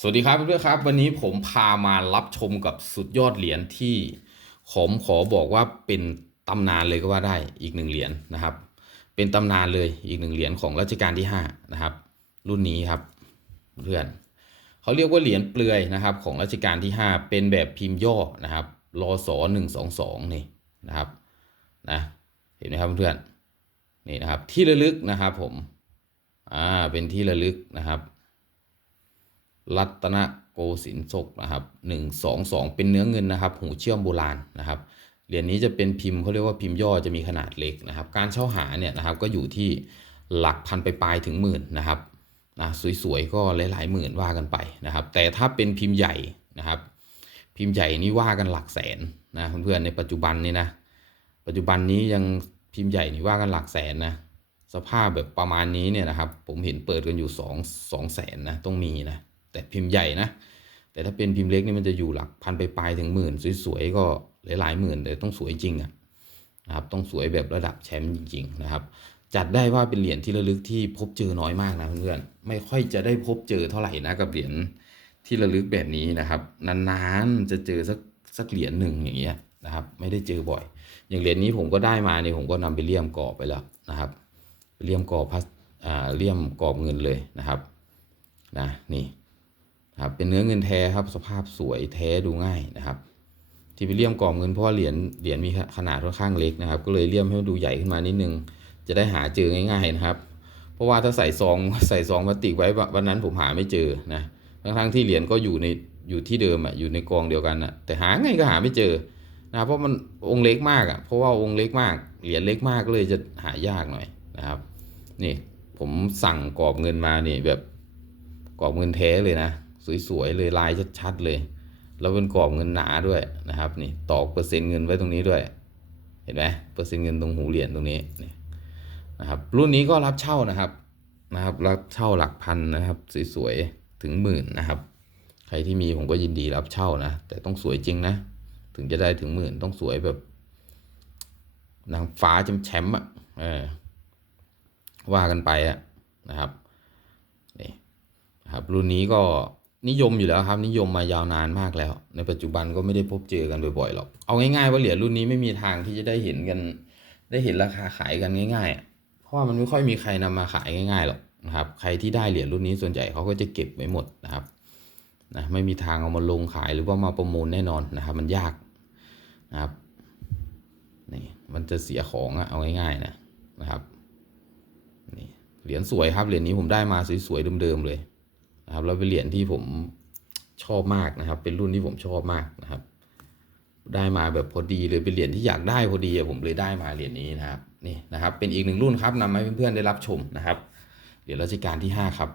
สวัสดีครับเพื่อนๆครับ วันนี้ผมพามารับชมกับสุดยอดเหรียญที่ผมขอบอกว่าเป็นตำนานเลยก็ว่าได้อีกหนึ่งเหรียญนะครับ เป็นตำนานเลยอีกหนึ่งเหรียญของรัชกาลที่ห้านะครับ รุ่นนี้ครับเพื่อนเขาเรียกว่าเหรียญเปลือยนะครับ ของรัชกาลที่ห้าเป็นแบบพิมพ์ย่อนะครับรอสอหนึ่งสองสองนี่นะครับนะเห็นไหมครับเพื่อนนี่นะครับที่ระลึกนะครับผมอ่าเป็นที่ระลึกนะครับ รัตนโกสินทร์ศกนะครับหนึ่งสองสองเป็นเนื้อเงินนะครับ หูเชื่อมโบราณนะครับเหรียญนี้จะเป็นพิมพ์เขาเรียกว่าพิมพ์ย่อจะมีขนาดเล็กนะครับ การเช่าหาเนี่ยนะครับก็อยู่ที่หลักพันไปปลายถึงหมื่นนะครับนะสวยๆก็หลายๆหมื่นว่ากันไปนะครับ แต่ถ้าเป็นพิมพ์ใหญ่นะครับ พิมพ์ใหญ่นี่ว่ากันหลักแสนนะเพื่อนๆในปัจจุบันนี้นะ ปัจจุบันนี้ยังพิมพ์ใหญ่นี่ว่ากันหลักแสนนะสภาพแบบประมาณนี้เนี่ยนะครับ ผมเห็นเปิดกันอยู่สองสองแสนนะต้องมีนะ แต่พิมพ์ใหญ่นะ แต่ถ้าเป็นพิมพ์เล็กนี่มันจะอยู่หลักพันไปปลายถึงหมื่น สวยๆก็หลายๆหมื่น แต่ต้องสวยจริงอะนะครับต้องสวยแบบระดับแชมป์จริงๆนะครับ จัดได้ว่าเป็นเหรียญที่ระลึกที่พบเจอน้อยมากนะเพื่อนๆไม่ค่อยจะได้พบเจอเท่าไหร่นะกับเหรียญที่ระลึกแบบนี้นะครับ นานๆจะเจอสักสักเหรียญหนึ่งอย่างเงี้ยนะครับ ไม่ได้เจอบ่อย อย่างเหรียญนี้ผมก็ได้มาเนี่ยผมก็นำไปเลี่ยมกรอบไปแล้วนะครับเลี่ยมกรอบพลาสอ่าเลี่ยมกรอบเงินเลยนะครับนะนี่ เป็นเนื้อเงินแท้ครับสภาพสวยแท้ดูง่ายนะครับที่ไปเลี่ยมกรอบเงินเพราะว่าเหรียญเหรียญมีขนาดค่อนข้างเล็กนะครับ ก็เลยเลี่ยมให้มันดูใหญ่ขึ้นมานิดนึง จะได้หาเจอง่ายๆนะครับ เพราะว่าถ้าใส่ซองใส่ซองพลาสติกไว้วันนั้นผมหาไม่เจอนะทั้งๆที่เหรียญก็อยู่ในอยู่ที่เดิมอะอยู่ในกองเดียวกันอะแต่หาไงก็หาไม่เจอนะเพราะมันองค์เล็กมากอะเพราะว่าองค์เล็กมาก เหรียญเล็กมากก็เลยจะหายากหน่อยนะครับนี่ผมสั่งกรอบเงินมานี่แบบกรอบเงินแท้เลยนะ สวยๆเลยลายชัดๆเลย แล้วเป็นกรอบเงินหนาด้วยนะครับนี่ตอกเปอร์เซ็นต์เงินไว้ตรงนี้ด้วย เห็นไหมเปอร์เซ็นต์เงินตรงหูเหรียญตรงนี้นี่นะครับรุ่นนี้ก็รับเช่านะครับนะครับรับเช่าหลักพันนะครับสวยๆถึงหมื่นนะครับใครที่มีผมก็ยินดีรับเช่านะ แต่ต้องสวยจริงนะ ถึงจะได้ถึงหมื่นต้องสวยแบบ นางฟ้าแชมแชมป์อะเออว่ากันไปอะนะครับนี่นะครับ รุ่นนี้ก็ นิยมอยู่แล้วครับนิยมมายาวนานมากแล้ว ในปัจจุบันก็ไม่ได้พบเจอกันบ่อยๆหรอกเอาง่ายๆว่าเหรียญรุ่นนี้ไม่มีทางที่จะได้เห็นกัน ได้เห็นราคาขายกันง่ายๆอะเพราะว่ามันไม่ค่อยมีใครนำมาขายง่ายๆหรอกนะครับใครที่ได้เหรียญรุ่นนี้ส่วนใหญ่เขาก็จะเก็บไว้หมดนะครับนะไม่มีทางเอามาลงขายหรือว่ามาประมูลแน่นอนนะครับ มันยากนะครับนี่มันจะเสียของอะเอาง่ายๆนะนะครับนี่เหรียญสวยครับเหรียญนี้ผมได้มาสวยๆเดิมๆเลย นะครับแล้วเป็นเหรียญที่ผมชอบมากนะครับ เป็นรุ่นที่ผมชอบมากนะครับ ได้มาแบบพอดีเลยเป็นเหรียญที่อยากได้พอดีผมเลยได้มาเหรียญนี้นะครับนี่นะครับ เป็นอีกหนึ่งรุ่นครับนำมาให้เพื่อนๆได้รับชมนะครับเหรียญรัชกาลที่ห้าครับ